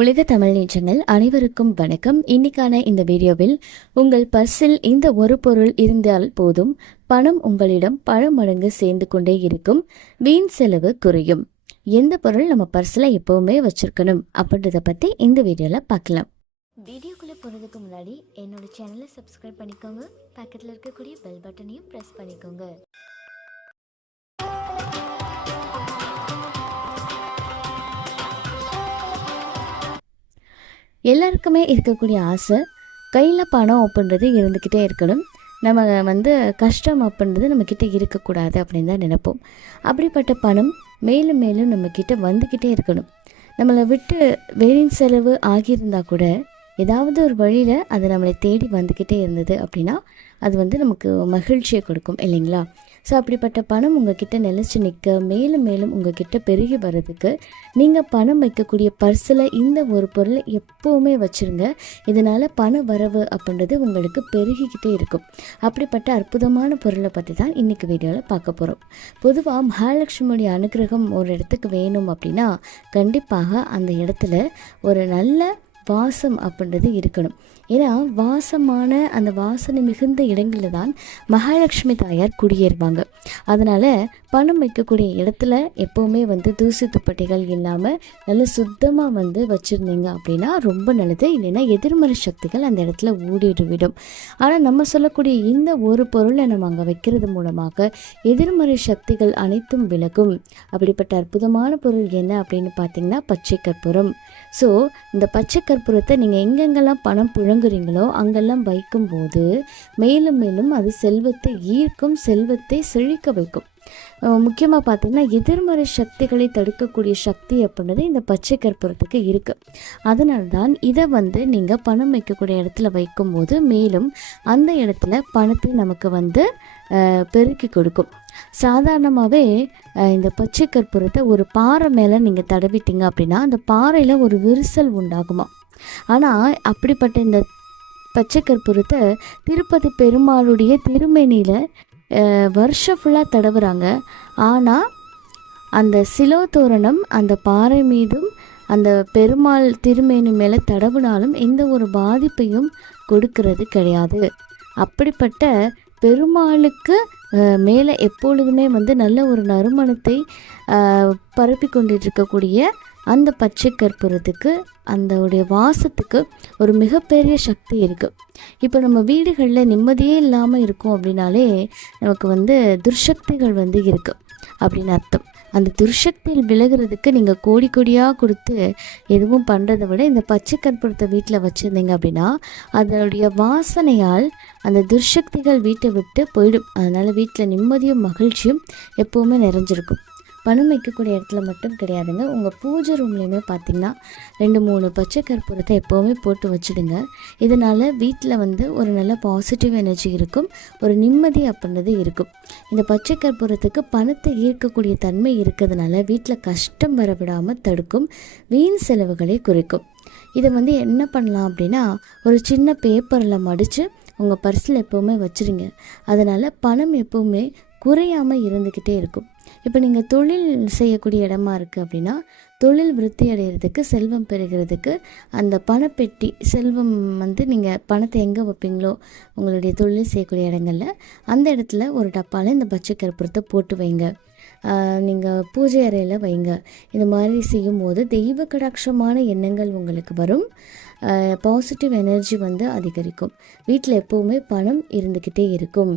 உலக தமிழ் நேற்றங்கள் அனைவருக்கும் வணக்கம். இன்னைக்கான இந்த வீடியோவில் உங்கள் பர்சில் இந்த ஒரு பொருள் இருந்தால் போதும் பணம் உங்களிடம் பல மடங்கு சேர்ந்து கொண்டே இருக்கும். வீண் செலவு குறையும். எந்த பொருள் நம்ம பர்ஸில் எப்பவுமே வச்சிருக்கணும் அப்படின்றத பற்றி இந்த வீடியோவில் பார்க்கலாம். வீடியோக்குள்ளே போகிறதுக்கு முன்னாடி என்னோட சேனலை சப்ஸ்கிரைப் பண்ணிக்கோங்க. பக்கத்தில் இருக்கக்கூடிய பெல் பட்டனையும் ப்ரெஸ் பண்ணிக்கோங்க. எல்லாருக்குமே இருக்கக்கூடிய ஆசை கையில் பணம் அப்படின்றது இருந்துக்கிட்டே இருக்கணும். நம்ம வந்து கஷ்டம் அப்படின்றது நம்மக்கிட்ட இருக்கக்கூடாது அப்படின்னு தான் நினைப்போம். அப்படிப்பட்ட பணம் மேலும் மேலும் நம்மக்கிட்ட வந்துக்கிட்டே இருக்கணும். நம்மளை விட்டு வெளியின் செலவு ஆகியிருந்தால் கூட ஏதாவது ஒரு வழியில் அது நம்மளை தேடி வந்துக்கிட்டே இருந்தது அப்படின்னா அது வந்து நமக்கு மகிழ்ச்சியை கொடுக்கும் இல்லைங்களா? ஸோ அப்படிப்பட்ட பணம் உங்ககிட்ட நிலச்சி நிற்க மேலும் மேலும் உங்ககிட்ட பெருகி வர்றதுக்கு நீங்கள் பணம் வைக்கக்கூடிய பர்ஸில் இந்த ஒரு பொருளை எப்போவுமே வச்சுருங்க. இதனால் பண வரவு அப்படின்றது உங்களுக்கு பெருகிக்கிட்டே இருக்கும். அப்படிப்பட்ட அற்புதமான பொருளை பற்றி தான் இன்றைக்கி வீடியோவில் பார்க்க போகிறோம் பொதுவாக மகாலட்சுமியுடைய அனுகிரகம் ஒரு இடத்துக்கு வேணும் அப்படின்னா கண்டிப்பாக அந்த இடத்துல ஒரு நல்ல வாசம் அப்படின்றது இருக்கணும். ஏன்னா வாசமான அந்த வாசனை மிகுந்த இடங்களில் தான் மகாலட்சுமி தாயார் குடியேறுவாங்க. அதனால் பணம் வைக்கக்கூடிய இடத்துல எப்போவுமே வந்து தூசி துப்பட்டிகள் இல்லாமல் நல்ல சுத்தமாக வந்து வச்சுருந்தீங்க அப்படின்னா ரொம்ப நல்லது. இல்லைன்னா எதிர்மறை சக்திகள் அந்த இடத்துல ஊடிட்டு விடும் ஆனால் நம்ம சொல்லக்கூடிய இந்த ஒரு பொருளை நம்ம அங்கே வைக்கிறது மூலமாக எதிர்மறை சக்திகள் அனைத்தும் விலகும். அப்படிப்பட்ட அற்புதமான பொருள் என்ன அப்படின்னு பார்த்தீங்கன்னா பச்சை கற்பூரம். ஸோ இந்த பச்சை கற்பூரத்தை நீங்கள் எங்கெங்கெல்லாம் பணம் வாங்குறீங்களோ அங்கெல்லாம் வைக்கும்போது மேலும் மேலும் அது செல்வத்தை ஈர்க்கும் செல்வத்தை செழிக்க வைக்கும். முக்கியமாக பார்த்தீங்கன்னா எதிர்மறை சக்திகளை தடுக்கக்கூடிய சக்தி அப்படின்றது இந்த பச்சை கற்பூரத்துக்கு இருக்குது அதனால தான் இதை வந்து நீங்கள் பணம் வைக்கக்கூடிய இடத்துல வைக்கும்போது மேலும் அந்த இடத்துல பணத்தை நமக்கு வந்து பெருக்கி கொடுக்கும். சாதாரணமாகவே இந்த பச்சை கற்பூரத்தை ஒரு பாறை மேலே நீங்கள் தடவிட்டீங்க அப்படின்னா அந்த பாறையில் ஒரு விரிசல் உண்டாகுமா ஆனால் அப்படிப்பட்ட இந்த பச்சை கற்பூரத்தை திருப்பதி பெருமாளுடைய திருமேனியில் வருஷம் ஃபுல்லாக தடவுறாங்க. ஆனால் அந்த சிலோ தோரணம் அந்த பாறை மீதும் அந்த பெருமாள் திருமேனி மேலே தடவுனாலும் எந்த ஒரு பாதிப்பையும் கொடுக்கறது கிடையாது. அப்படிப்பட்ட பெருமாளுக்கு மேலே எப்பொழுதுமே வந்து நல்ல ஒரு நறுமணத்தை பரப்பி கொண்டிட்டு இருக்கக்கூடிய அந்த பச்சை கற்பூரத்துக்கு அந்தோடைய வாசத்துக்கு ஒரு மிகப்பெரிய சக்தி இருக்குது இப்போ நம்ம வீடுகளில் நிம்மதியே இல்லாமல் இருக்கும் அப்படின்னாலே நமக்கு வந்து துர்சக்திகள் வந்து இருக்குது அப்படின்னு அர்த்தம். அந்த துர்சக்தியில் விலகிறதுக்கு நீங்கள் கோடி கோடியாக கொடுத்து எதுவும் பண்ணுறதை விட இந்த பச்சை கற்பூரத்தை வீட்டில் வச்சுருந்தீங்க அப்படின்னா அதனுடைய வாசனையால் அந்த துர்சக்திகள் வீட்டை விட்டு போயிடும். அதனால் வீட்டில் நிம்மதியும் மகிழ்ச்சியும் எப்போவுமே நிறைஞ்சிருக்கும். பணம் வைக்கக்கூடிய இடத்துல மட்டும் கிடையாதுங்க. உங்கள் பூஜை ரூம்லேயுமே பார்த்திங்கன்னா ரெண்டு மூணு பச்சை கற்பூரத்தை எப்போவுமே போட்டு வச்சுடுங்க. இதனால் வீட்டில் வந்து ஒரு நல்ல பாசிட்டிவ் எனர்ஜி இருக்கும். ஒரு நிம்மதி அப்படின்றது இருக்கும். இந்த பச்சை கற்பூரத்துக்கு பணத்தை ஈர்க்கக்கூடிய தன்மை இருக்கிறதுனால வீட்டில் கஷ்டம் வரவிடாமல் தடுக்கும். வீண் செலவுகளை குறைக்கும். இதை வந்து என்ன பண்ணலாம் அப்படின்னா ஒரு சின்ன பேப்பரில் மடித்து உங்கள் பர்ஸில் எப்போவுமே வச்சுருங்க அதனால் பணம் எப்போவுமே குறையாமல் இருந்துக்கிட்டே இருக்கும். இப்போ நீங்கள் தொழில் செய்யக்கூடிய இடமா இருக்குது அப்படின்னா தொழில் விருத்தி அடைகிறதுக்கு செல்வம் பெறுகிறதுக்கு அந்த பணப்பெட்டி செல்வம் வந்து நீங்கள் பணத்தை எங்கே வைப்பீங்களோ உங்களுடைய தொழில் செய்யக்கூடிய இடங்களில் அந்த இடத்துல ஒரு டப்பாவில் இந்த பச்சை கருப்புறத்தை போட்டு வைங்க. நீங்கள் பூஜை அறையில் வைங்க. இந்த மாதிரி செய்யும்போது தெய்வ கடாட்சமான எண்ணங்கள் உங்களுக்கு வரும். பாசிட்டிவ் எனர்ஜி வந்து அதிகரிக்கும். வீட்டில் எப்போவுமே பணம் இருந்துக்கிட்டே இருக்கும்.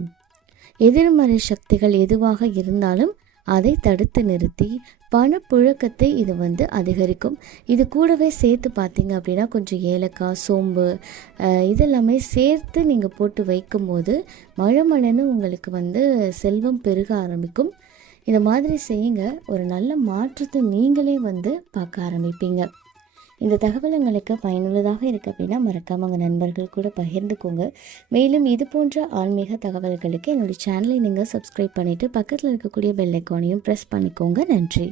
எதிர்மறை சக்திகள் எதுவாக இருந்தாலும் அதை தடுத்து நிறுத்தி பணப்புழக்கத்தை இது வந்து அதிகரிக்கும். இது கூடவே சேர்த்து பார்த்தீங்க அப்படின்னா கொஞ்சம் ஏலக்காய் சோம்பு இதெல்லாமே சேர்த்து நீங்கள் போட்டு வைக்கும்போது மழை மழைன்னு உங்களுக்கு வந்து செல்வம் பெருக ஆரம்பிக்கும். இந்த மாதிரி செய்யுங்க. ஒரு நல்ல மாற்றத்தை நீங்களே வந்து பார்க்க ஆரம்பிப்பீங்க. இந்த தகவல் உங்களுக்கு பயனுள்ளதாக இருக்குது அப்படின்னா மறக்காமல் உங்கள் நண்பர்கள் கூட பகிர்ந்துக்கோங்க. மேலும் இது போன்ற ஆன்மீக தகவல்களுக்கு என்னுடைய சேனலை நீங்கள் சப்ஸ்கிரைப் பண்ணிவிட்டு பக்கத்தில் இருக்கக்கூடிய பெல் ஐக்கானையும் ப்ரெஸ் பண்ணிக்கோங்க. நன்றி.